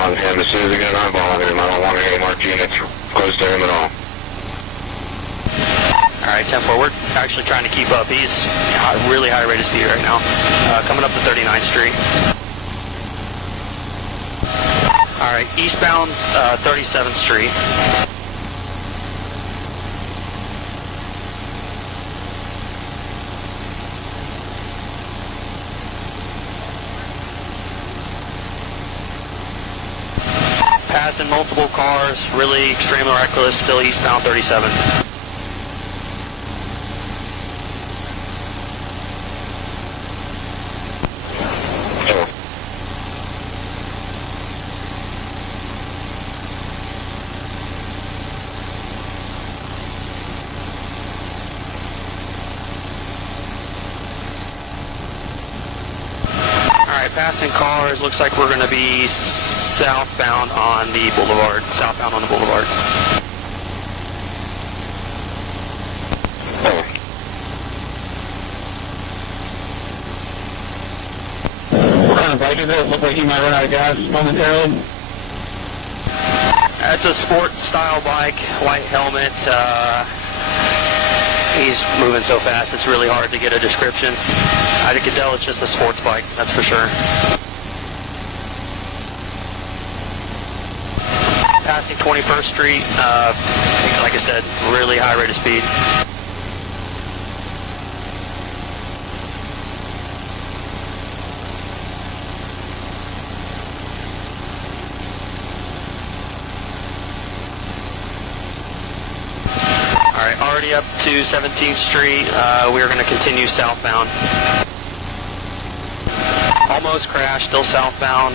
on him. As soon as I get an eyeball on him, I don't want any marked units close to him at all. Alright, 10 forward. Actually trying to keep up. He's really high rate of speed right now. Coming up to 39th Street. Alright, eastbound 37th Street. Passing multiple cars, really extremely reckless, still eastbound 37. Alright, passing cars, looks like we're going to be southbound on the boulevard. Southbound on the boulevard. What kind of bike is it? Looks like he might run out of gas momentarily. It's a sport style bike, white helmet. He's moving so fast it's really hard to get a description. I could tell it's just a sports bike, that's for sure. Passing 21st Street, like I said, really high rate of speed. Alright, already up to 17th Street, we're going to continue southbound. Almost crashed, still southbound.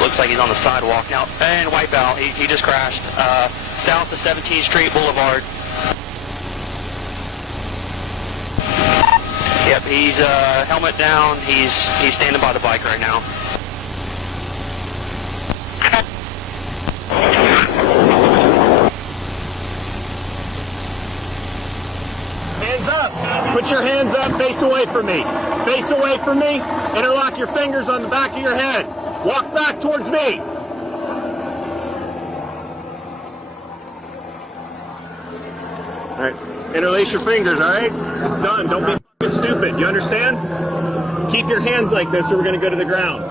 Looks like he's on the sidewalk now. And wipeout, he just crashed. South of 17th Street Boulevard. Yep, he's helmet down. He's standing by the bike right now. Hands up. Put your hands up. Face away from me. Face away from me. Interlock your fingers on the back of your head. Walk back towards me. All right. Interlace your fingers, all right? It's done. Don't be fucking stupid. You understand? Keep your hands like this or we're going to go to the ground.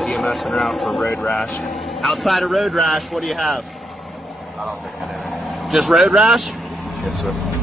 EMS and around for road rash. Outside of road rash, what do you have? I don't think I know. Just road rash? Yes, sir.